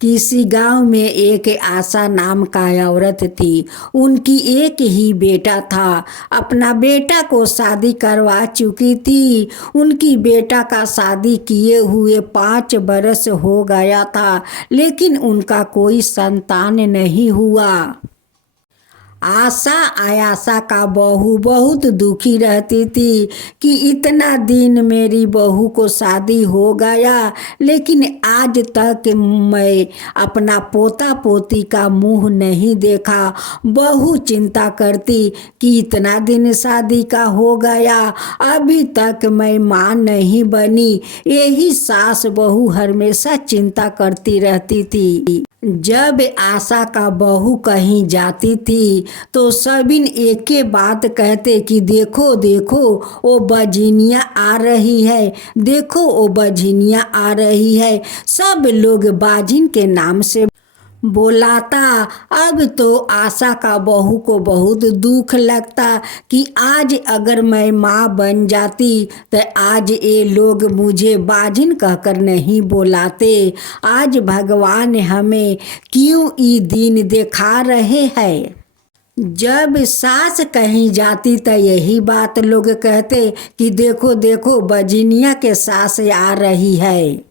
किसी गांव में एक आशा नाम का औरत थी। उनकी एक ही बेटा था। अपना बेटा को शादी करवा चुकी थी। उनकी बेटा का शादी किए हुए 5 बरस हो गया था, लेकिन उनका कोई संतान नहीं हुआ। आशा आयाशा का बहू बहुत दुखी रहती थी कि इतना दिन मेरी बहू को शादी हो गया, लेकिन आज तक मैं अपना पोता पोती का मुंह नहीं देखा। बहू चिंता करती कि इतना दिन शादी का हो गया, अभी तक मैं माँ नहीं बनी। यही सास बहू हमेशा चिंता करती रहती थी। जब आशा का बहू कहीं जाती थी तो सभी एक ही बात कहते कि देखो देखो वो बझिनिया आ रही है, देखो वो बझिनिया आ रही है। सब लोग बाजिन के नाम से बोलाता। अब तो आशा का बहू को बहुत दुख लगता कि आज अगर मैं माँ बन जाती तो आज ये लोग मुझे बाजिन कहकर नहीं बुलाते। आज भगवान हमें क्यों ये दिन दिखा रहे हैं। जब सास कहीं जाती तो यही बात लोग कहते कि देखो देखो बजिनिया के सास आ रही है।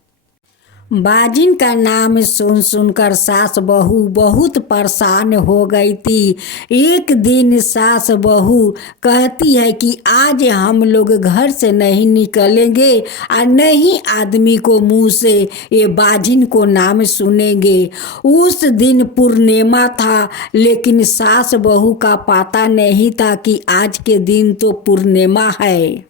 बाजिन का नाम सुन सुनकर सास बहू बहुत परेशान हो गई थी। एक दिन सास बहू कहती है कि आज हम लोग घर से नहीं निकलेंगे और नहीं आदमी को मुंह से ये बाजिन को नाम सुनेंगे। उस दिन पूर्णिमा था, लेकिन सास बहू का पता नहीं था कि आज के दिन तो पूर्णिमा है।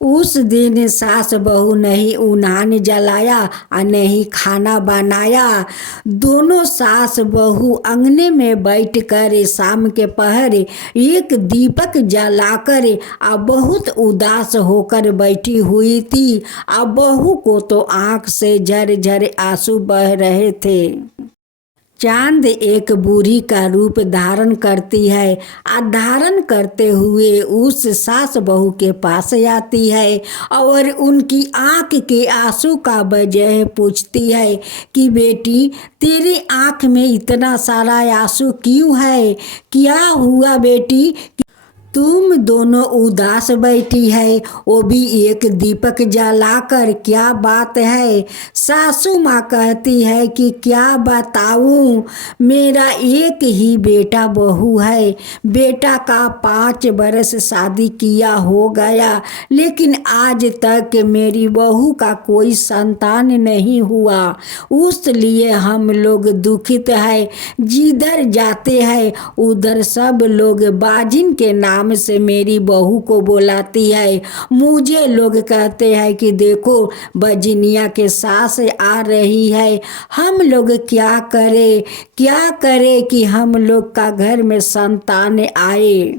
उस दिन सास बहू नहीं उन्हान जलाया और नहीं खाना बनाया। दोनों सास बहू अंगने में बैठकर शाम के पहर एक दीपक जलाकर बहुत उदास होकर बैठी हुई थी। बहू को तो आंख से झरझर आंसू बह रहे थे। चांद एक बूढ़ी का रूप धारण करती है। धारण करते हुए उस सास बहू के पास आती है और उनकी आंख के आंसू का वजह पूछती है कि बेटी तेरी आंख में इतना सारा आंसू क्यों है, क्या हुआ बेटी, तुम दोनों उदास बैठी है, वो भी एक दीपक जलाकर, क्या बात है। सासू माँ कहती है कि क्या बताऊं, मेरा एक ही बेटा बहू है। बेटा का 5 बरस शादी किया हो गया, लेकिन आज तक मेरी बहू का कोई संतान नहीं हुआ। उस लिए हम लोग दुखित है। जिधर जाते हैं उधर सब लोग बाजिन के नाम से मेरी बहू को बुलाती है। मुझे लोग कहते हैं कि देखो बजिनिया के सास आ रही है। हम लोग क्या करे कि हम लोग का घर में संतान आए।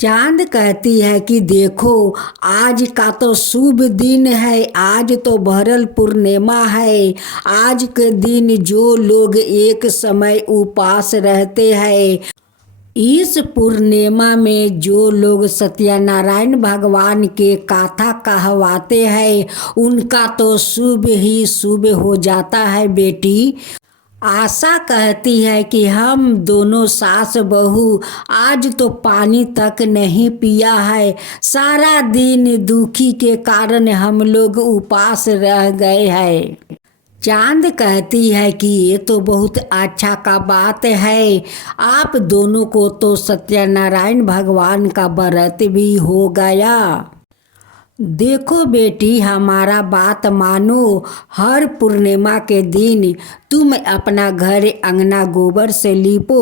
चांद कहती है कि देखो आज का तो शुभ दिन है, आज तो भरल पूर्णिमा है। आज के दिन जो लोग एक समय उपवास रहते हैं, इस पूर्णिमा में जो लोग सत्यनारायण भगवान के कथा कहवाते हैं, उनका तो शुभ ही शुभ हो जाता है बेटी। आशा कहती है कि हम दोनों सास बहू आज तो पानी तक नहीं पिया है। सारा दिन दुखी के कारण हम लोग उपवास रह गए हैं। चांद कहती है कि ये तो बहुत अच्छा का बात है, आप दोनों को तो सत्यनारायण भगवान का व्रत भी हो गया। देखो बेटी हमारा बात मानो, हर पूर्णिमा के दिन तुम अपना घर अंगना गोबर से लीपो।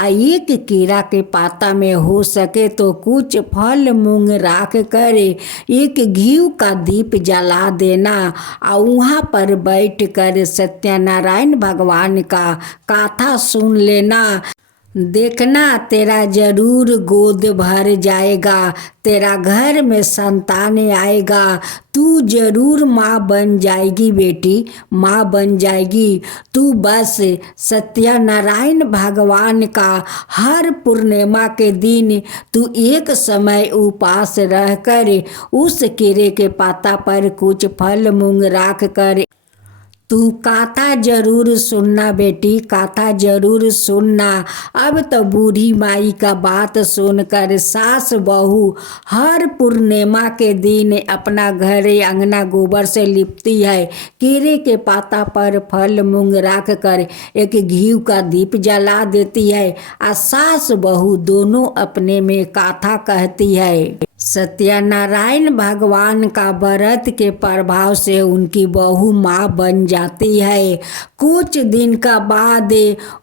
एक केरा के पाता में हो सके तो कुछ फल मूंग राख कर एक घी का दीप जला देना और वहाँ पर बैठ कर सत्यनारायण भगवान का कथा सुन लेना। देखना तेरा जरूर गोद भर जाएगा, तेरा घर में संतान आएगा, तू जरूर माँ बन जाएगी बेटी, माँ बन जाएगी। तू बस सत्यनारायण भगवान का हर पूर्णिमा के दिन तू एक समय उपवास रहकर उस केरे के पाता पर कुछ फल मूंग राख कर तू कथा जरूर सुनना बेटी, कथा जरूर सुनना। अब तो बूढ़ी माई का बात सुनकर सास बहू हर पूर्णिमा के दिन अपना घर अंगना गोबर से लिपती है। केरे के पाता पर फल मूंग रख कर एक घी का दीप जला देती है और सास बहू दोनों अपने में कथा कहती है। सत्यनारायण भगवान का व्रत के प्रभाव से उनकी बहू माँ बन जाती है। कुछ दिन का बाद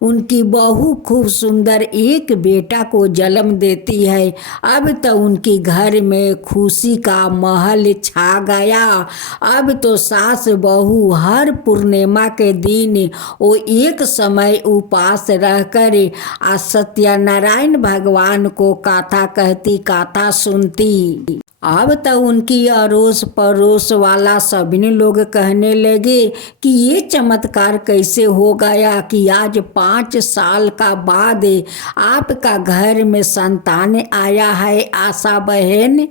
उनकी बहू खूब सुंदर एक बेटा को जन्म देती है। अब तो उनकी घर में खुशी का महल छा गया। अब तो सास बहू हर पूर्णिमा के दिन वो एक समय उपवास रहकर सत्यनारायण भगवान को कथा कहती, कथा सुनती। अब तो उनकी अड़ोस पड़ोस वाला सभी लोग कहने लगे कि ये चमत्कार कैसे हो गया कि आज 5 साल का बाद आपका घर में संतान आया है। आशा बहन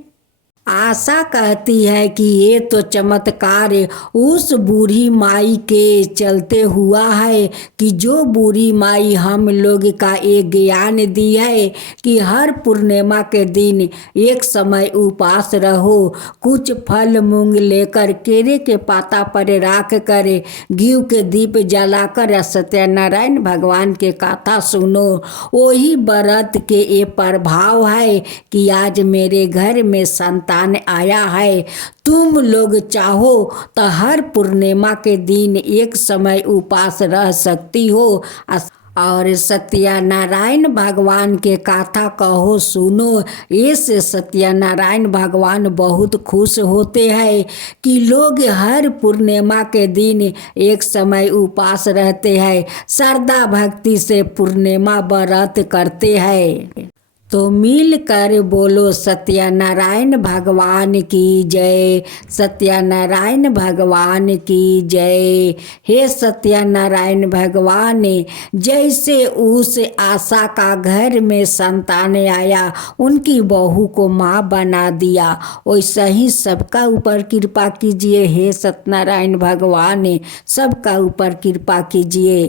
आशा कहती है कि ये तो चमत्कार उस बूढ़ी माई के चलते हुआ है कि जो बूढ़ी माई हम लोग का एक ज्ञान दी है कि हर पूर्णिमा के दिन एक समय उपवास रहो, कुछ फल मूंग लेकर केरे के पाता पर रख कर घी के दीप जलाकर सत्यनारायण भगवान के कथा सुनो। वही व्रत के ये प्रभाव है कि आज मेरे घर में संतान आया है। तुम लोग चाहो तो हर पूर्णिमा के दिन एक समय उपवास रह सकती हो और सत्यनारायण भगवान के कथा कहो सुनो। इससे सत्यनारायण भगवान बहुत खुश होते हैं कि लोग हर पूर्णिमा के दिन एक समय उपवास रहते हैं, श्रद्धा भक्ति से पूर्णिमा व्रत करते हैं। तो मिलकर बोलो सत्यनारायण भगवान की जय, सत्यनारायण भगवान की जय। हे सत्यनारायण भगवान, जैसे उस आशा का घर में संतान आया, उनकी बहू को माँ बना दिया, वैसा ही सबका ऊपर कृपा कीजिए। हे सत्यनारायण भगवान, सबका ऊपर कृपा कीजिए।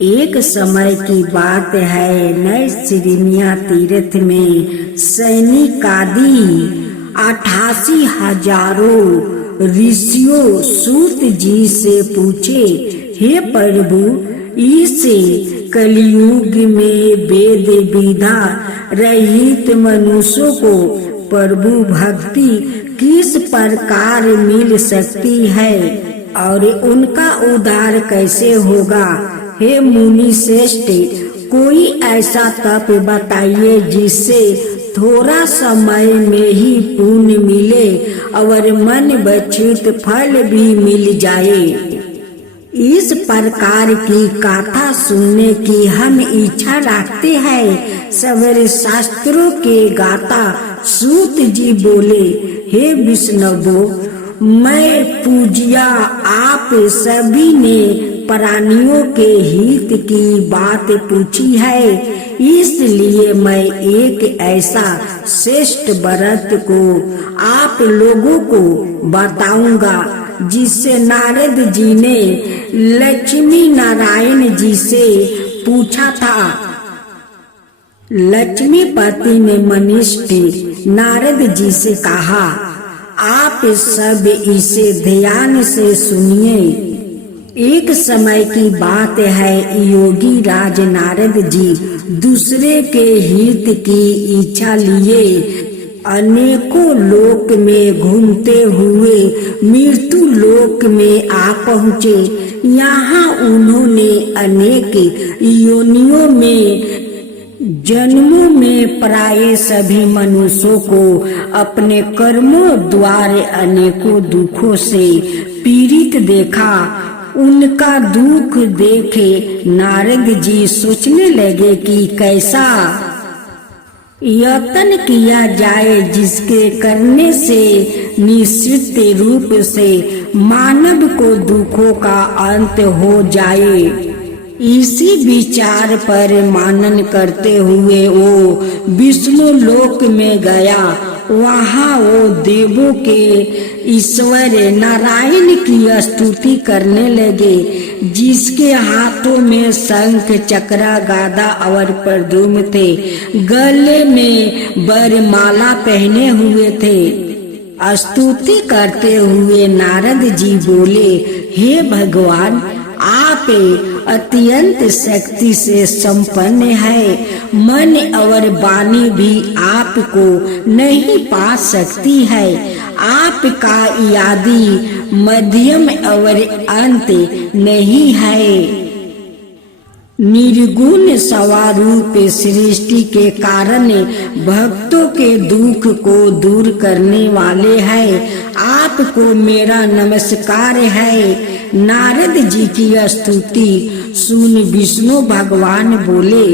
एक समय की बात है, नए सिरिनिया तीर्थ में सैनिक आदि 88,000 ऋषियों सूत जी से पूछे, हे प्रभु, इस कलयुग में वेद विधा रहित मनुष्यों को प्रभु भक्ति किस प्रकार मिल सकती है और उनका उद्धार कैसे होगा। हे मुनि श्रेष्ठ, कोई ऐसा तप बताइए जिससे थोड़ा समय में ही पुण्य मिले और मन बचित फल भी मिल जाए। इस प्रकार की कथा सुनने की हम इच्छा रखते हैं। सवेरे शास्त्रों के गाता सूत जी बोले, हे विष्णु, मैं पूजिया आप सभी ने प्राणियों के हित की बात पूछी है, इसलिए मैं एक ऐसा श्रेष्ठ व्रत को आप लोगों को बताऊंगा जिससे नारद जी ने लक्ष्मी नारायण जी से पूछा था। लक्ष्मीपति ने मनिष्ठ नारद जी से कहा, आप सब इसे ध्यान से सुनिए। एक समय की बात है, योगी राज नारद जी दूसरे के हित की इच्छा लिए अनेकों लोक में घूमते हुए मृत्यु लोक में आ पहुँचे। यहाँ उन्होंने अनेक योनियों में जन्मों में प्राय सभी मनुष्यों को अपने कर्मों द्वारा अनेकों दुखों से पीड़ित देखा। उनका दुख देखे नारद जी सोचने लगे कि कैसा यत्न किया जाए जिसके करने से निश्चित रूप से मानव को दुखों का अंत हो जाए। इसी विचार पर मनन करते हुए वो विष्णु लोक में गया। वहाँ वो देवों के ईश्वर नारायण की स्तुति करने लगे, जिसके हाथों में शंख चक्र गदा और प्रद्युम्न थे, गले में वरमाला पहने हुए थे। स्तुति करते हुए नारद जी बोले, हे भगवान, आप अत्यंत शक्ति से संपन्न है। मन और वाणी भी आपको नहीं पा सकती है। आपका आदि मध्यम और अंत नहीं है। निर्गुण स्वरूप सृष्टि के कारण भक्तों के दुख को दूर करने वाले हैं। आपको मेरा नमस्कार है। नारद जी की स्तुति सुन विष्णु भगवान बोले,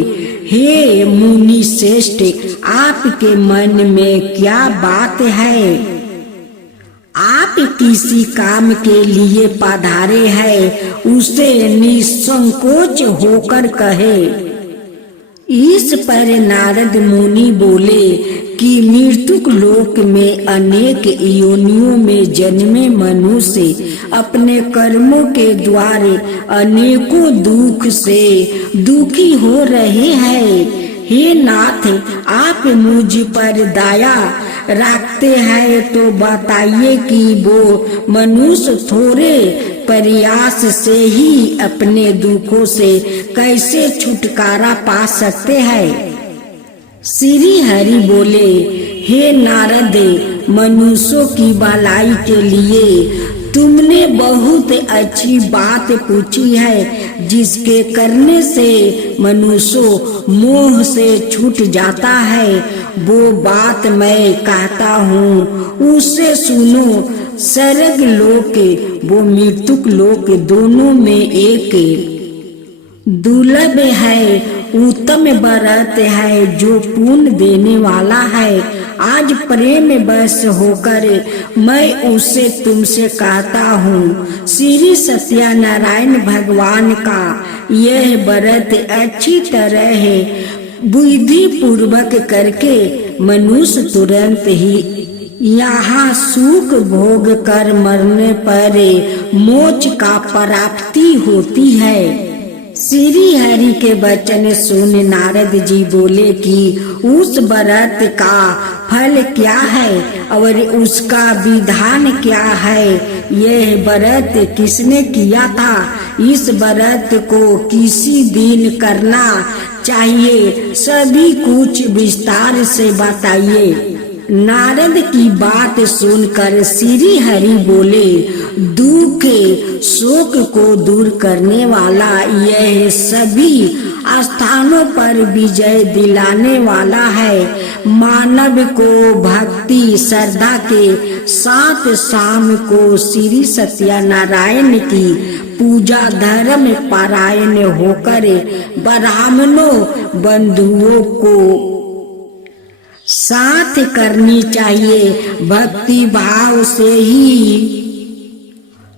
हे मुनि श्रेष्ठ, आपके मन में क्या बात है? आप किसी काम के लिए पधारे हैं, उसे निसंकोच होकर कहे। इस पर नारद मुनि बोले कि मृत्युक लोक में अनेक योनियों में जन्मे मनुष्य अपने कर्मों के द्वारा अनेकों दुख से दुखी हो रहे हैं। हे नाथ, आप मुझ पर दया रखते हैं तो बताइए कि वो मनुष्य थोड़े प्रयास से ही अपने दुखों से कैसे छुटकारा पा सकते हैं। श्री हरि बोले, हे नारद, मनुष्यों की भलाई के लिए तुमने बहुत अच्छी बात पूछी है, जिसके करने से मनुष्य मोह से छूट जाता है। वो बात मैं कहता हूँ, उसे सुनो। स्वर्ग लोक वो मृत्युक लोक दोनों में एक दुर्लभ है, उत्तम व्रत है जो पुण्य देने वाला है। आज प्रेम बस होकर मैं उसे तुमसे कहता हूँ। श्री सत्यनारायण भगवान का यह व्रत अच्छी तरह है बुद्धि पूर्वक करके मनुष्य तुरंत ही यहाँ सुख भोग कर मरने पर मोक्ष का प्राप्ति होती है। श्री हरि के वचन सुन नारद जी बोले कि उस व्रत का फल क्या है और उसका विधान क्या है? यह व्रत किसने किया था? इस व्रत को किसी दिन करना चाहिए? सभी कुछ विस्तार से बताइए। नारद की बात सुनकर श्री हरि बोले, दुख शोक को दूर करने वाला, यह सभी स्थानों पर विजय दिलाने वाला है। मानव को भक्ति श्रद्धा के साथ शाम को श्री सत्यनारायण की पूजा धर्म पारायण होकर ब्राह्मणों बंधुओं को साथ करनी चाहिए। भक्ति भाव से ही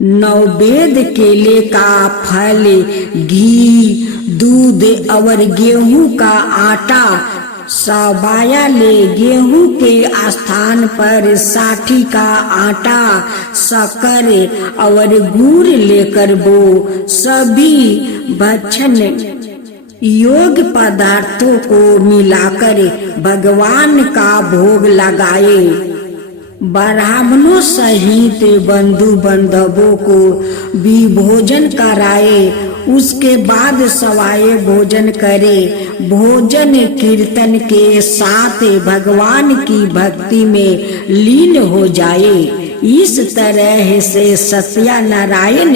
नववेद केले का फल, घी, दूध और गेहूं का आटा सबाया ले। गेहूं के स्थान पर साठी का आटा, शक्कर और गुड़ लेकर वो सभी भक्षण योग पदार्थों को मिलाकर भगवान का भोग लगाए। ब्राह्मणों सहित बंधु बांधवों को भी भोजन कराए। उसके बाद सवाए भोजन करे। भोजन कीर्तन के साथ भगवान की भक्ति में लीन हो जाए। इस तरह से सत्यनारायण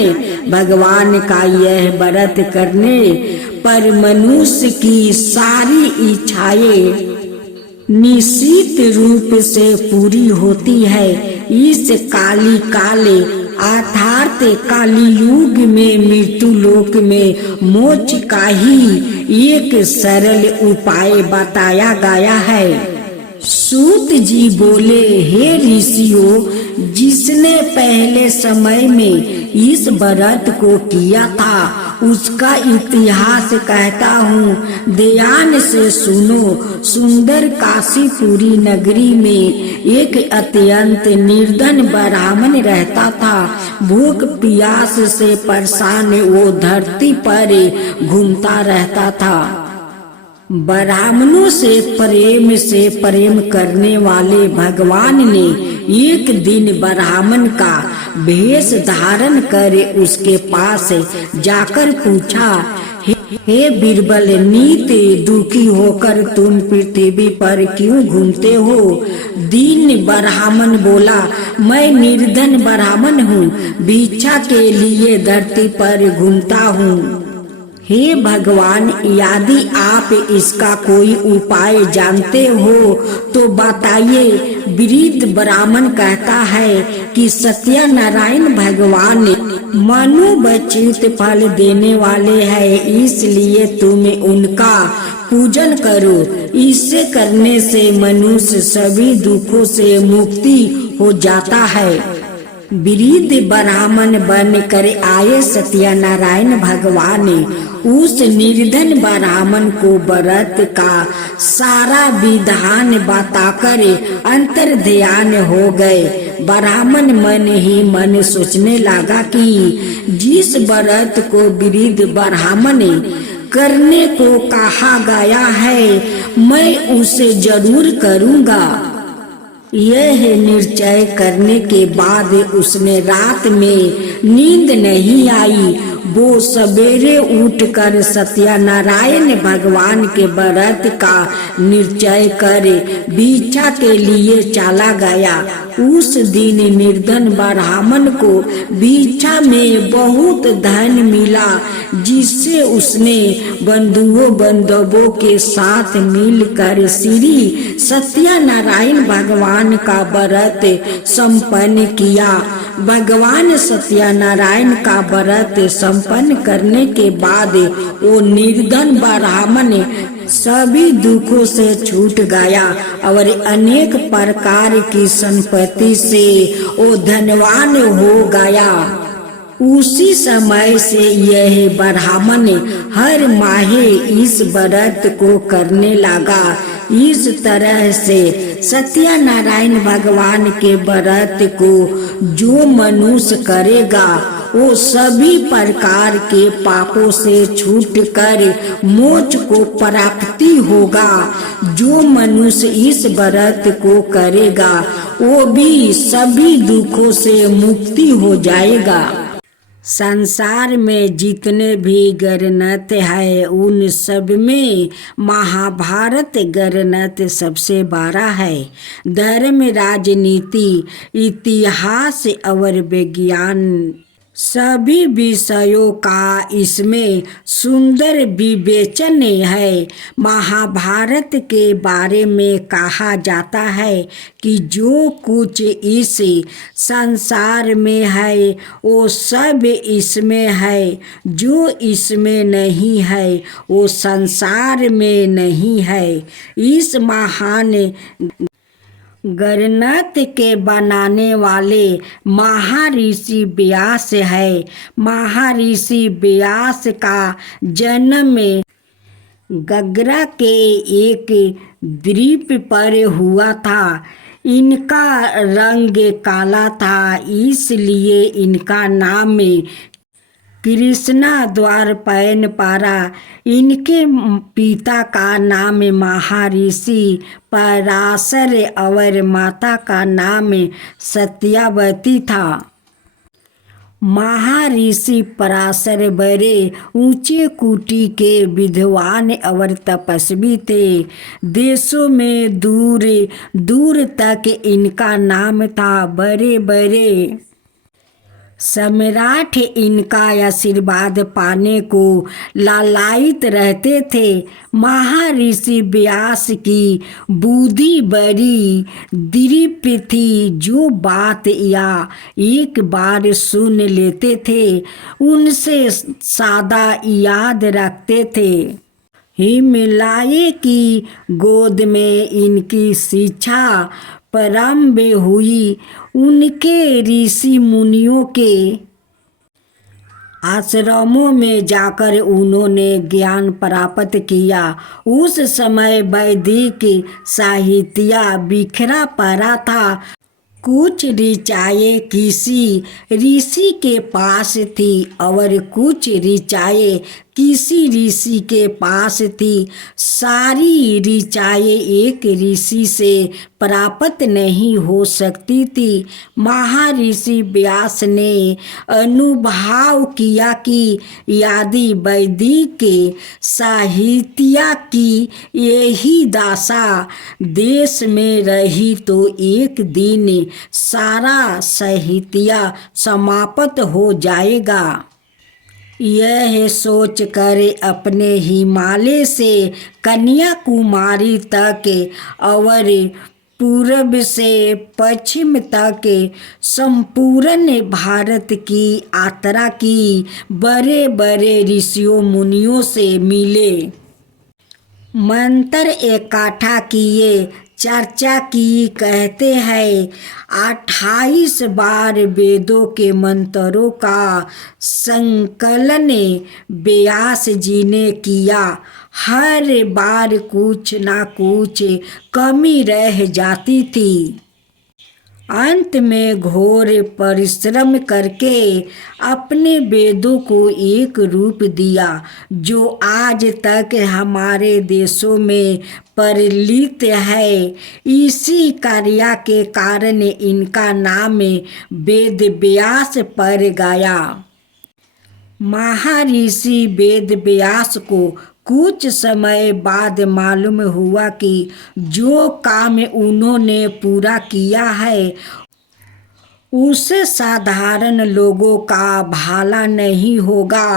भगवान का यह व्रत करने पर मनुष्य की सारी इच्छाएं निश्चित रूप से पूरी होती है। इस काली काले अर्थात काली युग में मृत्यु लोक में मोक्ष का ही एक सरल उपाय बताया गया है। सूत जी बोले, हे ऋषियों, जिसने पहले समय में इस व्रत को किया था उसका इतिहास कहता हूँ, ध्यान से सुनो। सुंदर काशीपुरी नगरी में एक अत्यंत निर्धन ब्राह्मण रहता था। भूख प्यास से परेशान वो धरती पर घूमता रहता था। ब्राह्मणों से प्रेम करने वाले भगवान ने एक दिन ब्राह्मण का भेष धारण कर उसके पास जाकर पूछा, हे बीरबल, नित दुखी होकर तुम पृथ्वी पर क्यों घूमते हो? दीन ब्राह्मण बोला, मैं निर्धन ब्राह्मण हूँ, भिक्षा के लिए धरती पर घूमता हूँ। हे भगवान, यदि आप इसका कोई उपाय जानते हो तो बताइए। वृद्ध ब्राह्मण कहता है कि सत्यनारायण भगवान मनोवांछित फल देने वाले हैं, इसलिए तुम उनका पूजन करो। इसे करने से मनुष्य सभी दुखों से मुक्ति हो जाता है। वृद्ध ब्राह्मण बन कर आए सत्यनारायण भगवान उस निर्धन ब्राह्मण को व्रत का सारा विधान बताकर अंतर ध्यान हो गए। ब्राह्मण मन ही मन सोचने लगा कि जिस व्रत को वृद्ध ब्राह्मण करने को कहा गया है, मैं उसे जरूर करूँगा। यह निश्चय करने के बाद उसने रात में नींद नहीं आई। वो सवेरे उठकर सत्यनारायण भगवान के व्रत का निश्चय कर भिक्षा के लिए चला गया। उस दिन निर्धन ब्राह्मण को भिक्षा में बहुत धन मिला, जिससे उसने बंधुओं बांधवों के साथ मिलकर श्री सत्यनारायण भगवान का व्रत संपन्न किया। भगवान सत्यनारायण का व्रत संपन्न करने के बाद वो निर्धन ब्राह्मण सभी दुखों से छूट गया और अनेक प्रकार की संपत्ति से वो धनवान हो गया। उसी समय से यह ब्राह्मण हर माह इस व्रत को करने लगा। इस तरह से सत्यनारायण भगवान के व्रत को जो मनुष्य करेगा वो सभी प्रकार के पापों से छूटकर मोक्ष को प्राप्ति होगा। जो मनुष्य इस व्रत को करेगा वो भी सभी दुखों से मुक्ति हो जाएगा। संसार में जितने भी ग्रंथ है उन सब में महाभारत ग्रंथ सबसे बड़ा है। धर्म, राजनीति, इतिहास और विज्ञान सभी विषयों का इसमें सुंदर विवेचन है। महाभारत के बारे में कहा जाता है कि जो कुछ इस संसार में है वो सब इसमें है, जो इसमें नहीं है वो संसार में नहीं है। इस महान ग्रंथ के बनाने वाले महर्षि व्यास है। महर्षि व्यास का जन्म गग्रा के एक द्वीप पर हुआ था। इनका रंग काला था, इसलिए इनका नाम कृष्णा द्वारपायन पड़ा। इनके पिता का नाम महर्षि पराशर और माता का नाम सत्यवती था। महर्षि पराशर बड़े ऊंचे कोटि के विद्वान और तपस्वी थे। देशों में दूर दूर तक इनका नाम था। बड़े बड़े सम्राट इनका आशीर्वाद पाने को लालायित रहते थे। महर्षि व्यास की बुद्धि बड़ी दीप्त थी। जो बात या एक बार सुन लेते थे उनसे सादा याद रखते थे। हिमालय की गोद में इनकी शिक्षा प्रारंभ हुई। उनके ऋषि मुनियों के आश्रमों में जाकर उन्होंने ज्ञान प्राप्त किया। उस समय वैदिक साहित्य बिखरा पड़ा था। कुछ ऋचाएँ किसी ऋषि के पास थी और कुछ ऋचाएँ किसी ऋषि के पास थी। सारी ऋचाएँ एक ऋषि से प्राप्त नहीं हो सकती थी। महर्षि व्यास ने अनुभव किया कि यदि वैदिक साहित्य की यही दशा देश में रही तो एक दिन सारा साहित्य समाप्त हो जाएगा। यह सोचकर अपने हिमालय से कन्याकुमारी तक और पूर्व से पश्चिम तक संपूर्ण भारत की यात्रा की। बड़े बड़े ऋषियों मुनियों से मिले, मंत्र इकट्ठा किए, चर्चा की। कहते हैं 28 बार वेदों के मंत्रों का संकलन व्यास जी ने किया। हर बार कुछ ना कुछ कमी रह जाती थी। अंत में घोर परिश्रम करके अपने वेदों को एक रूप दिया जो आज तक हमारे देशों में प्रचलित है। इसी कार्य के कारण इनका नाम वेद व्यास पड़ गया। महर्षि वेद व्यास को कुछ समय बाद मालूम हुआ कि जो काम उन्होंने पूरा किया है उससे साधारण लोगों का भला नहीं होगा।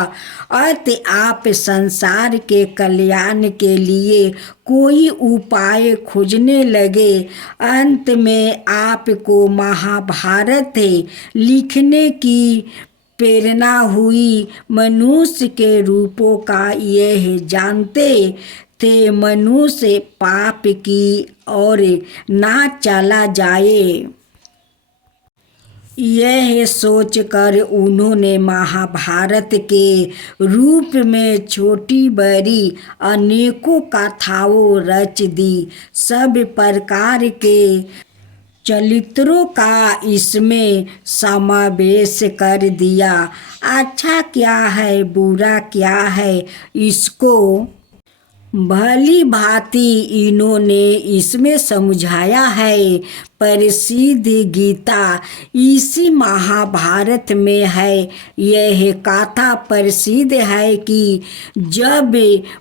अतः आप संसार के कल्याण के लिए कोई उपाय खोजने लगे। अंत में आपको महाभारत लिखने की प्रेरणा हुई। मनुष्य के रूपों का यह जानते थे मनुष्य पाप की ओर ना चला जाए। यह सोचकर उन्होंने महाभारत के रूप में छोटी बड़ी अनेकों कथाओं रच दी। सब प्रकार के चरित्रों का इसमें समावेश कर दिया। अच्छा क्या है, बुरा क्या है, इसको भली भांति इन्होंने इसमें समझाया है। प्रसिद्ध गीता इसी महाभारत में है। यह कथा प्रसिद्ध है कि जब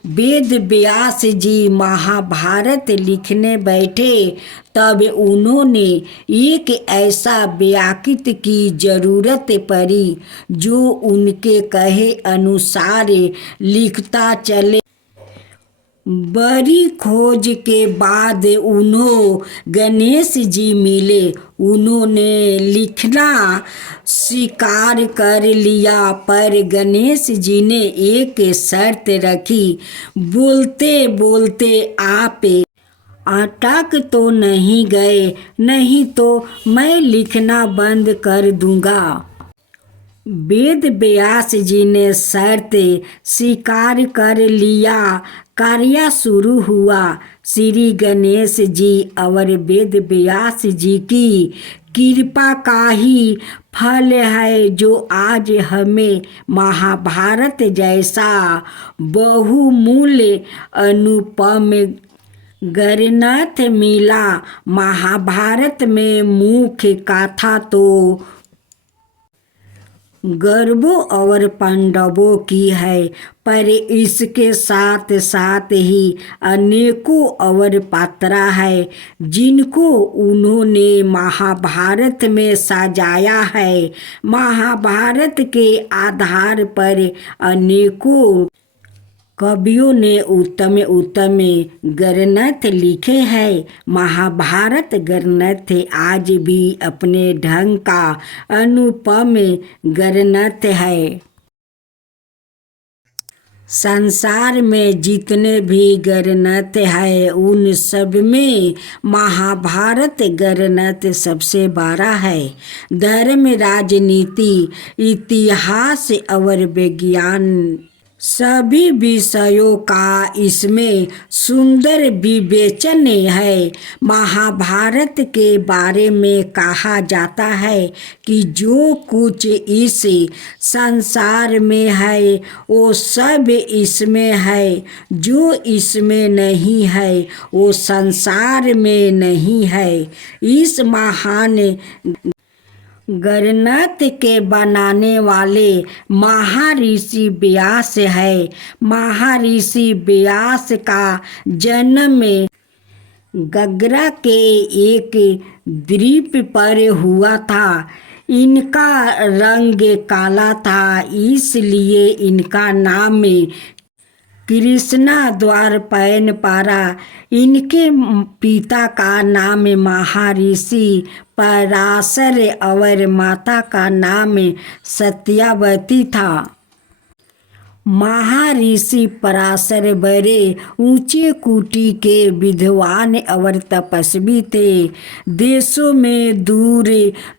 वेद व्यास जी महाभारत लिखने बैठे तब उन्होंने एक ऐसा व्याकृत की जरूरत पड़ी जो उनके कहे अनुसार लिखता चले। बड़ी खोज के बाद उन्होंने गणेश जी मिले। उन्होंने लिखना स्वीकार कर लिया, पर गणेश जी ने एक शर्त रखी। बोलते बोलते आप अटक तो नहीं गए, नहीं तो मैं लिखना बंद कर दूंगा। वेद व्यास जी ने शर्त स्वीकार कर लिया। कार्य शुरू हुआ। श्री गणेश जी और वेद व्यास जी की कृपा का ही फल है जो आज हमें महाभारत जैसा बहुमूल्य अनुपम ग्रंथ मिला। महाभारत में मुख्य कथा तो कौरवों और पांडवों की है, पर इसके साथ साथ ही अनेकों और पात्र है जिनको उन्होंने महाभारत में सजाया है। महाभारत के आधार पर अनेकों कवियों ने उत्तम उत्तम ग्रंथ लिखे हैं। महाभारत ग्रंथ आज भी अपने ढंग का अनुपम ग्रंथ है। संसार में जितने भी ग्रंथ है उन सब में महाभारत ग्रंथ सबसे बड़ा है। धर्म, राजनीति, इतिहास और विज्ञान सभी विषयों का इसमें सुंदर विवेचन है। महाभारत के बारे में कहा जाता है कि जो कुछ इस संसार में है वो सब इसमें है, जो इसमें नहीं है वो संसार में नहीं है। इस महान ग्रंथ के बनाने वाले महर्षि व्यास है। महर्षि व्यास का जन्म गग्रा के एक द्वीप पर हुआ था। इनका रंग काला था, इसलिए इनका नाम कृष्णा द्वारपायन पड़ा। इनके पिता का नाम महर्षि पराशर और माता का नाम सत्यवती था। महर्षि पराशर बड़े ऊंचे कोटि के विद्वान और तपस्वी थे। देशों में दूर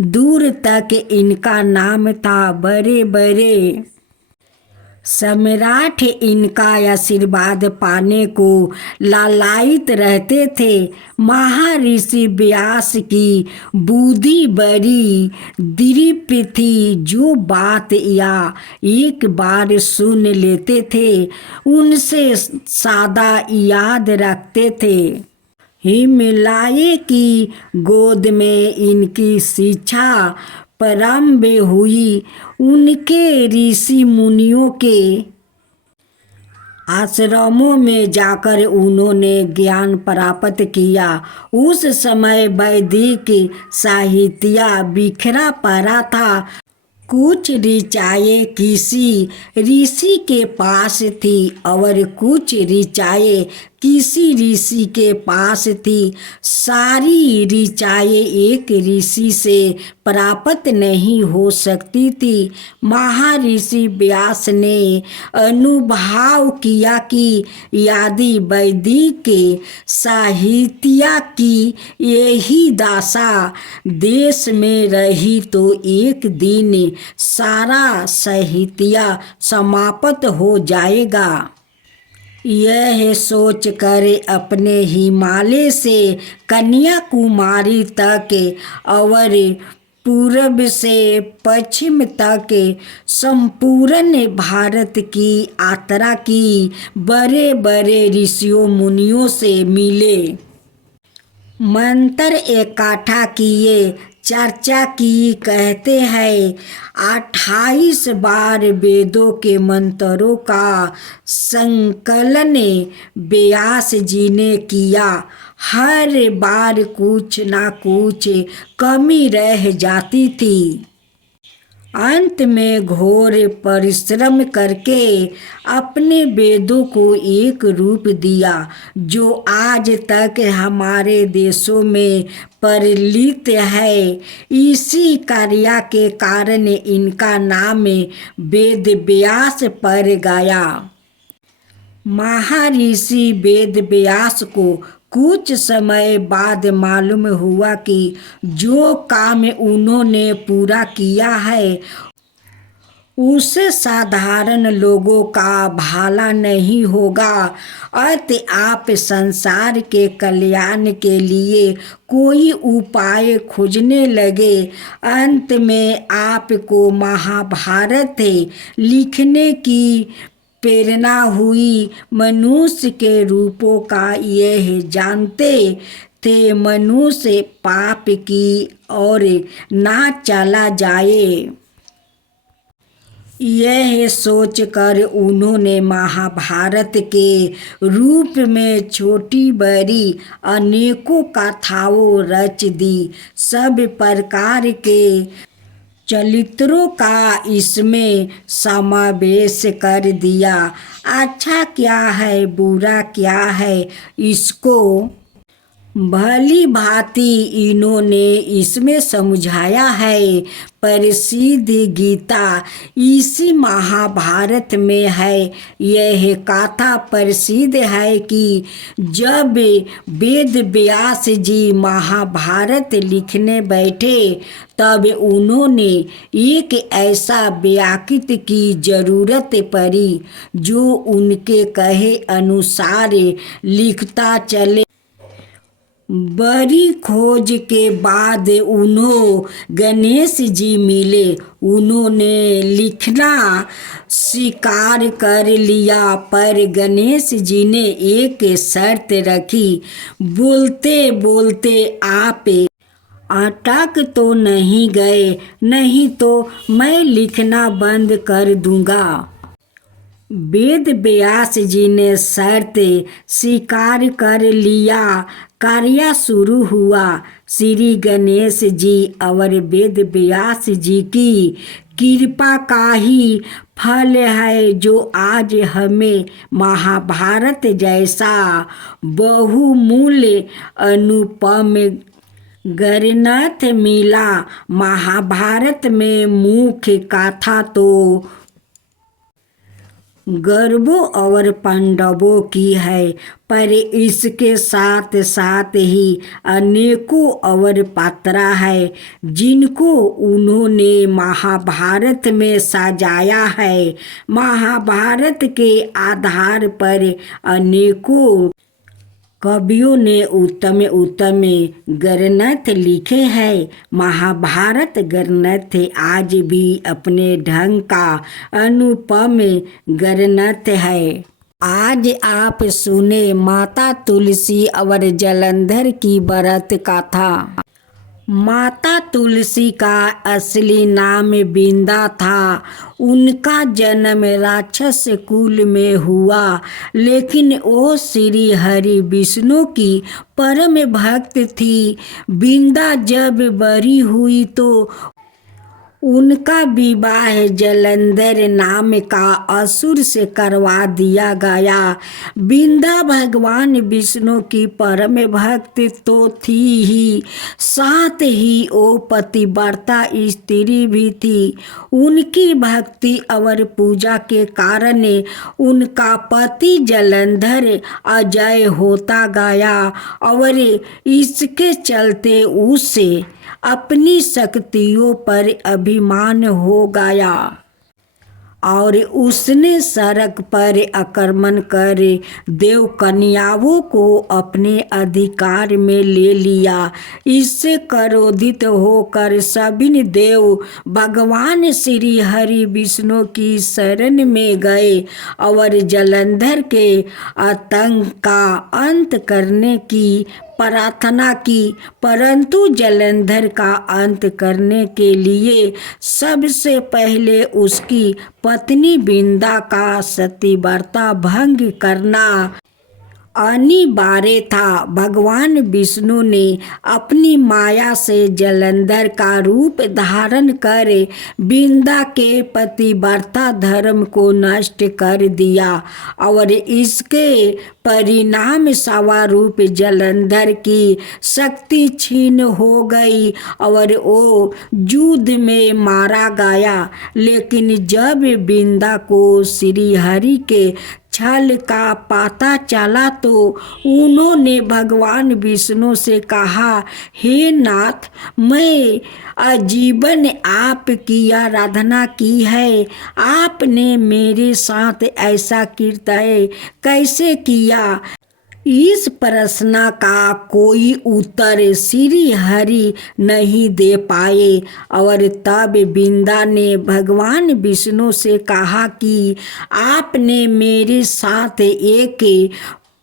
दूर तक इनका नाम था। बड़े बड़े सम्राट इनका आशीर्वाद पाने को लालायित रहते थे। महर्षि व्यास की बुद्धि बड़ी दीर्घ थी। जो बात या एक बार सुन लेते थे उनसे सदा याद रखते थे। हिमालय की गोद में इनकी शिक्षा प्रारंभ हुई। उनके ऋषि मुनियों के आश्रमों में जाकर उन्होंने ज्ञान प्राप्त किया। उस समय वैदिक साहित्य बिखरा पड़ा था। कुछ ऋचाएँ किसी ऋषि के पास थी और कुछ ऋचाएँ किसी ऋषि के पास थी। सारी ऋचाएँ एक ऋषि से प्राप्त नहीं हो सकती थी। महर्षि व्यास ने अनुभव किया कि यदि वैदिक साहित्य की यही दशा देश में रही तो एक दिन सारा साहित्य समाप्त हो जाएगा। यह सोचकर अपने हिमालय से कन्याकुमारी तक और पूर्व से पश्चिम तक संपूर्ण भारत की यात्रा की। बड़े बड़े ऋषियों मुनियों से मिले, मंत्र इकट्ठा किए, चर्चा की। कहते हैं 28 बार वेदों के मंत्रों का संकलन व्यास जी ने किया। हर बार कुछ ना कुछ कमी रह जाती थी। अंत में घोर परिश्रम करके अपने वेदों को एक रूप दिया जो आज तक हमारे देशों में प्रचलित है। इसी कार्य के कारण इनका नाम वेद व्यास पड़ गया। महर्षि वेद व्यास को कुछ समय बाद मालूम हुआ कि जो काम उन्होंने पूरा किया है उससे साधारण लोगों का भला नहीं होगा। अतः आप संसार के कल्याण के लिए कोई उपाय खोजने लगे। अंत में आपको महाभारत लिखने की प्रेरणा हुई। मनुष्य के रूपों का यह जानते थे मनुष्य पाप की ओर ना चला जाए। यह सोचकर उन्होंने महाभारत के रूप में छोटी बड़ी अनेकों कथाओं रच दी। सब प्रकार के चरित्रों का इसमें समावेश कर दिया। अच्छा क्या है, बुरा क्या है, इसको भली भांति इन्होंने इसमें समझाया है। प्रसिद्ध गीता इसी महाभारत में है। यह गाथा प्रसिद्ध है कि जब वेद व्यास जी महाभारत लिखने बैठे तब उन्होंने एक ऐसा व्याकृत की जरूरत पड़ी जो उनके कहे अनुसार लिखता चले। बड़ी खोज के बाद उन्हों गणेश जी मिले। उन्होंने लिखना स्वीकार कर लिया, पर गणेश जी ने एक शर्त रखी। बोलते बोलते आप अटक तो नहीं गए? नहीं तो मैं लिखना बंद कर दूंगा। वेद व्यास जी ने शर्त स्वीकार कर लिया। कार्य शुरू हुआ। श्री गणेश जी और वेद व्यास जी की कृपा का ही फल है जो आज हमें महाभारत जैसा बहुमूल्य अनुपम ग्रंथ मिला। महाभारत में मुख्य गाथा तो कौरवों और पांडवों की है, पर इसके साथ साथ ही अनेकों और पात्र है जिनको उन्होंने महाभारत में सजाया है। महाभारत के आधार पर अनेकों कवियों ने उत्तम उत्तम ग्रंथ लिखे हैं। महाभारत ग्रंथ आज भी अपने ढंग का अनुपम ग्रंथ है। आज आप सुने माता तुलसी और जलंधर की व्रत कथा। माता तुलसी का असली नाम बिंदा था। उनका जन्म राक्षस कुल में हुआ, लेकिन वो श्री हरि विष्णु की परम भक्त थी। बिंदा जब बड़ी हुई तो उनका विवाह जलंधर नाम का असुर से करवा दिया गया। बिंदा भगवान विष्णु की परम भक्त तो थी ही, साथ ही वो पतिव्रता स्त्री भी थी। उनकी भक्ति और पूजा के कारण उनका पति जलंधर अजय होता गया और इसके चलते उसे अपनी शक्तियों पर अभिमान हो गया और उसने सड़क पर आक्रमण कर देव कन्याओं को अपने अधिकार में ले लिया। इससे क्रोधित होकर सभी देव भगवान श्री हरि विष्णु की शरण में गए और जलंधर के आतंक का अंत करने की प्रार्थना की। परंतु जलंधर का अंत करने के लिए सबसे पहले उसकी पत्नी बिंदा का सतीव्रता भंग करना अनिवार्य था। भगवान विष्णु ने अपनी माया से जलंधर का रूप धारण कर बिंदा के पतिव्रता धर्म को नष्ट कर दिया और इसके परिणाम स्वरूप जलंधर की शक्ति छीन हो गई और वो युद्ध में मारा गया। लेकिन जब बिंदा को श्री हरि के छल का पता चला तो उन्होंने भगवान विष्णु से कहा, हे नाथ, मैं आजीवन आपकी आराधना की है। आपने मेरे साथ ऐसा कृत्य कैसे किया? इस प्रश्न का कोई उत्तर श्री हरि नहीं दे पाए और तब बिंदा ने भगवान विष्णु से कहा कि आपने मेरे साथ एक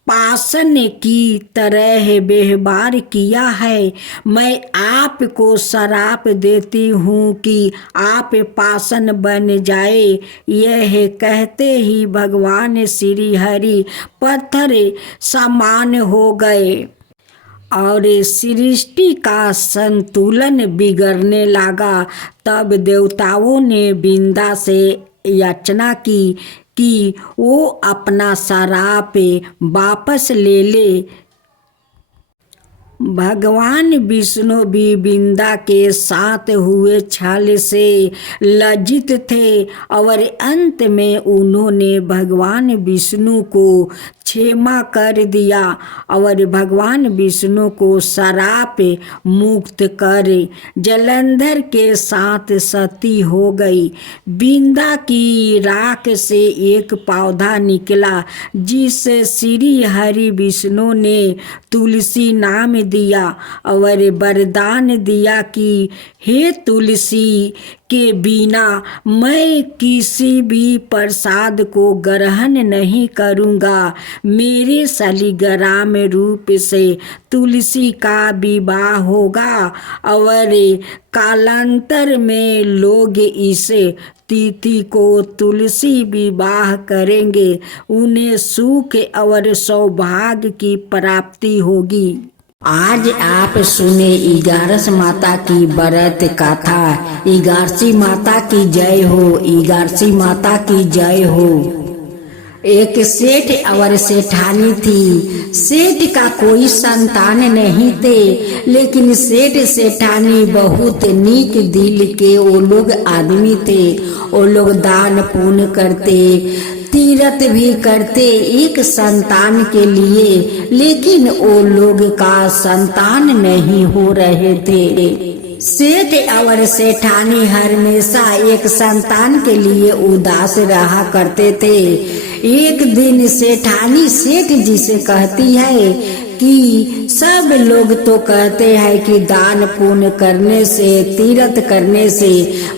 पाषाण की तरह व्यवहार किया है। मैं आपको श्राप देती हूँ कि आप पाषाण बन जाए। यह कहते ही भगवान श्री हरि पत्थर समान हो गए और सृष्टि का संतुलन बिगड़ने लगा। तब देवताओं ने बिंदा से याचना की कि वो अपना श्राप वापस ले ले। भगवान विष्णु भी बिंदा के साथ हुए छल से लज्जित थे और अंत में उन्होंने भगवान विष्णु को क्षमा कर दिया और भगवान विष्णु को श्राप मुक्त कर जलंधर के साथ सती हो गई। बिंदा की राख से एक पौधा निकला जिसे श्री हरि विष्णु ने तुलसी नाम दिया और वरदान दिया कि हे तुलसी के बिना मैं किसी भी प्रसाद को ग्रहण नहीं करूँगा। मेरे शालिग्राम रूप से तुलसी का विवाह होगा और कालांतर में लोग इस तिथि को तुलसी विवाह करेंगे। उन्हें सुख और सौभाग्य की प्राप्ति होगी। आज आप सुने इगारस माता की व्रत कथा। इगारसी माता की जय हो, इगारसी माता की जय हो। एक सेठ और सेठानी थी। सेठ का कोई संतान नहीं थे, लेकिन सेठ सेठानी बहुत नीक दिल के वो लोग आदमी थे। वो लोग दान पुण्य करते, तीरथ भी करते एक संतान के लिए, लेकिन वो लोग का संतान नहीं हो रहे थे। सेठ और सेठानी हमेशा एक संतान के लिए उदास रहा करते थे। एक दिन सेठानी सेठ जी से कहती है कि सब लोग तो कहते हैं कि दान पुण्य करने से, तीर्थ करने से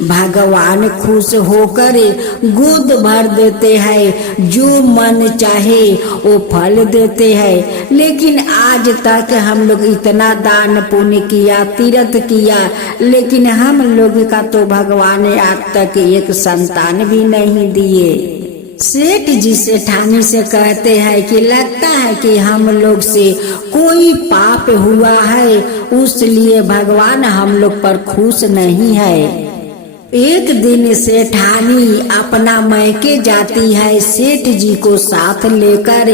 भगवान खुश होकर गोद भर देते हैं, जो मन चाहे वो फल देते हैं। लेकिन आज तक हम लोग इतना दान पुण्य किया, तीर्थ किया, लेकिन हम लोग का तो भगवान आज तक एक संतान भी नहीं दिए। सेठ जी सेठानी से कहते हैं कि लगता है कि हम लोग से कोई पाप हुआ है, उसलिए भगवान हम लोग पर खुश नहीं है। एक दिन सेठानी अपना मैके जाती है सेठ जी को साथ लेकर।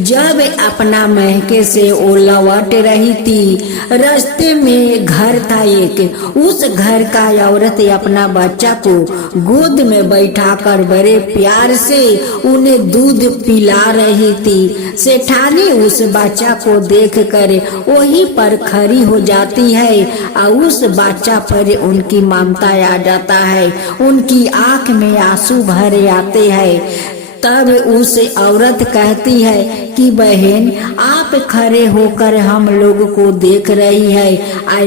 जब अपना मैके से वो लौट रही थी, रास्ते में घर था एक। उस घर का औरत अपना बच्चा को गोद में बैठाकर बड़े प्यार से उन्हें दूध पिला रही थी। सेठानी उस बच्चा को देखकर वहीं पर खड़ी हो जाती है और उस बच्चा पर उनकी ममता आ जाता है। उनकी आंख में आंसू भरे आते हैं। तब उस औरत कहती है कि बहन, आप खड़े होकर हम लोग को देख रही है,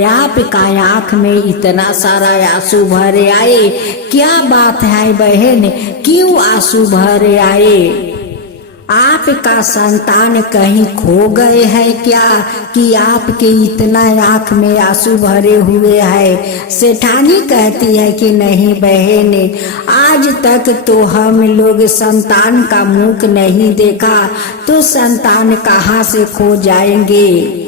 आपका आंख में इतना सारा आंसू भरे आए, क्या बात है बहन, क्यों आंसू भरे आए? आपका संतान कहीं खो गए हैं क्या कि आपके इतना आंख में आंसू भरे हुए हैं? सेठानी कहती है कि नहीं बहन, आज तक तो हम लोग संतान का मुख नहीं देखा, तो संतान कहाँ से खो जाएंगे।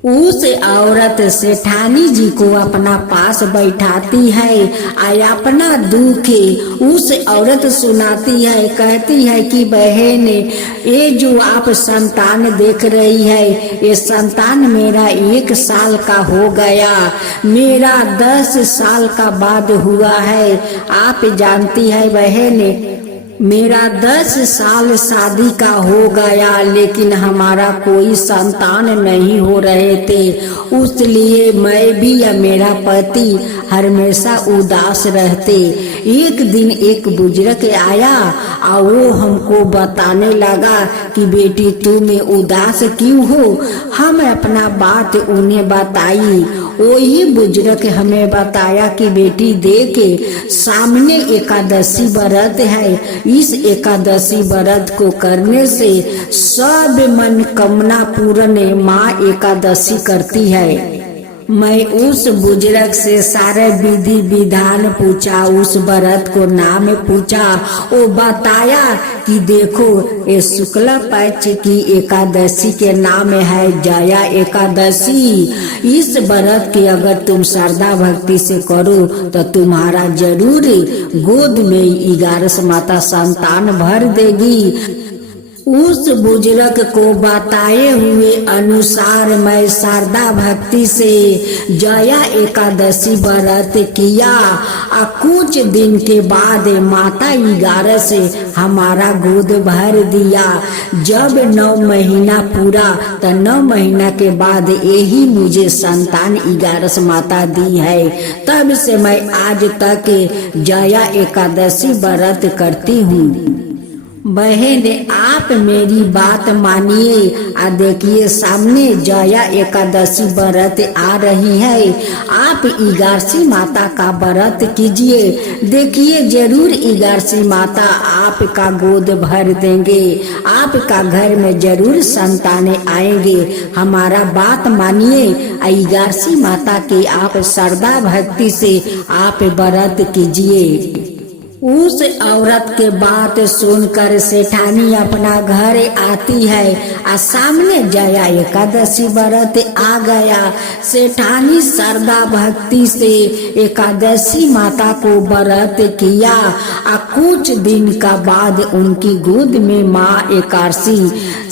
उस औरत सेठानी जी को अपना पास बैठाती है और अपना दुख उस औरत सुनाती है। कहती है कि बहन, ये जो आप संतान देख रही है, ये संतान मेरा 1 साल का हो गया, मेरा 10 साल का बाद हुआ है। आप जानती है बहन, मेरा 10 साल शादी का हो गया, लेकिन हमारा कोई संतान नहीं हो रहे थे, उसलिए मैं भी या मेरा पति हमेशा उदास रहते। एक दिन एक बुजुर्ग आया और वो हमको बताने लगा कि बेटी तुम उदास क्यों हो। हम अपना बात उन्हें बताई। वही बुजुर्ग हमें बताया कि बेटी देख, सामने एकादशी व्रत है, इस एकादशी व्रत को करने से सब मनोकामना पूर्ण माँ एकादशी करती है। मैं उस बुजुर्ग से सारे विधि विधान पूछा, उस व्रत को नाम पूछा। वो बताया कि देखो, ये शुक्ला पक्ष की एकादशी के नाम है जया एकादशी। इस व्रत की अगर तुम श्रद्धा भक्ति से करो तो तुम्हारा जरूर गोद में 11 माता संतान भर देगी। उस बुजुर्ग को बताए हुए अनुसार मैं शारदा भक्ति से जया एकादशी व्रत किया और कुछ दिन के बाद माता 11 से हमारा गोद भर दिया। जब 9 महीना पूरा तो 9 महीना के बाद यही मुझे संतान 11 माता दी है। तब से मैं आज तक जया एकादशी व्रत करती हूँ। बहन, आप मेरी बात मानिए और देखिए सामने जया एकादशी व्रत आ रही है। आप 11 माता का व्रत कीजिए, देखिए जरूर 11 माता आपका गोद भर देंगे, आपका घर में जरूर संतानें आएंगे। हमारा बात मानिए, 11 माता की आप श्रद्धा भक्ति से आप व्रत कीजिए। उस औरत के बात सुनकर सेठानी अपना घर आती है और सामने जया एकादशी व्रत आ गया। सेठानी श्रद्धा भक्ति से एकादशी माता को व्रत किया और कुछ दिन का बाद उनकी गोद में माँ एकादशी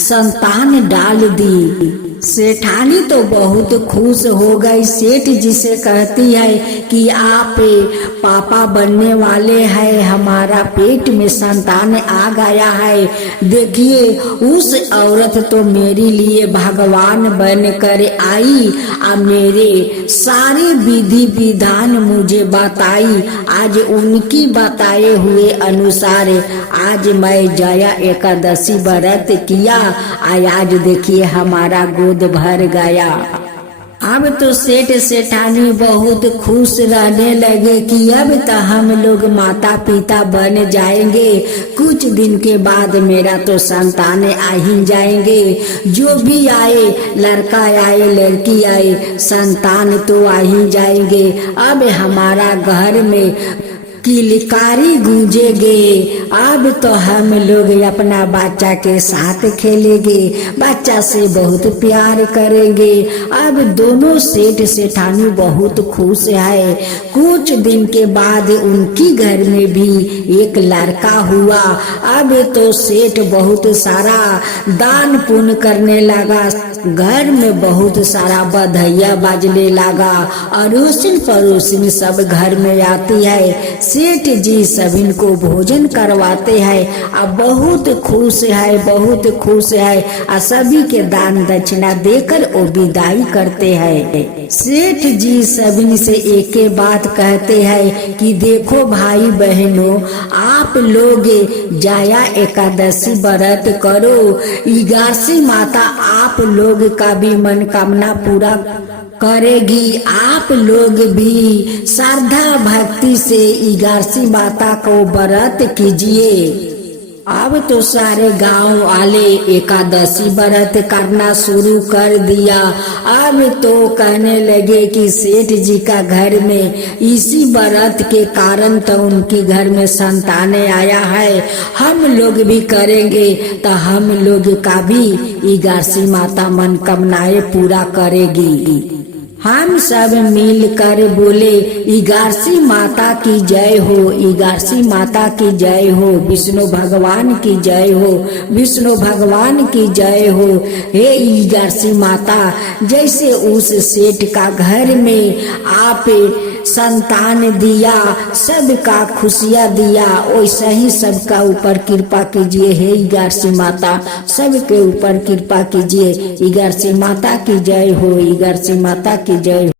संतान डाल दी। सेठानी तो बहुत खुश हो गई। सेठ जी से कहती है कि आप पापा बनने वाले हैं, हमारा पेट में संतान आ गया है। देखिए उस औरत तो मेरे लिए भगवान बन कर आई और मेरे सारे विधि विधान मुझे बताई। आज उनकी बताए हुए अनुसार आज मैं जया एकादशी व्रत किया। आज देखिए हमारा गोद भर गया। अब तो सेठ सेठानी बहुत खुश रहने लगे कि अब तो हम लोग माता पिता बन जाएंगे। कुछ दिन के बाद मेरा तो संतान आ ही जाएंगे। जो भी आए, लड़का आए लड़की आए, संतान तो आ ही जाएंगे। अब हमारा घर में किलकारी गूंजेगे। अब तो हम लोग अपना बच्चा के साथ खेलेंगे, बच्चा से बहुत प्यार करेंगे। अब दोनों सेठ सेठानी बहुत खुश है। कुछ दिन के बाद उनकी घर में भी एक लड़का हुआ। अब तो सेठ बहुत सारा दान पुण्य करने लगा, घर में बहुत सारा बधाइयाँ बाजने लगा। अड़ोसन पड़ोसन सब घर में आती है। सेठ जी सभी को भोजन करवाते हैं। अब बहुत खुश है, बहुत खुश है। और सभी के दान दक्षिणा देकर वो विदाई करते हैं। सेठ जी सभी से एक बात कहते हैं कि देखो भाई बहनों, आप लोग जया एकादशी व्रत करो। 11 माता आप लोग का भी मनोकामना पूरा करेगी। आप लोग भी श्रद्धा भक्ति से 11 माता को व्रत कीजिए। अब तो सारे गांव वाले एकादशी व्रत करना शुरू कर दिया। अब तो कहने लगे कि सेठ जी का घर में इसी व्रत के कारण तो उनके घर में संतानें आया है, हम लोग भी करेंगे तो हम लोग का भी 11 माता मनोकामनाएं पूरा करेगी। हम सब मिलकर बोले 11 माता की जय हो, 11 माता की जय हो, विष्णु भगवान की जय हो, विष्णु भगवान की जय हो। हे 11 माता, जैसे उस सेठ का घर में आप संतान दिया, सबका खुशियाँ दिया, वैसा ही सबका ऊपर कृपा कीजिए। हे 11 माता, सबके ऊपर कृपा कीजिए। 11 माता की जय हो, 11 माता की जय हो।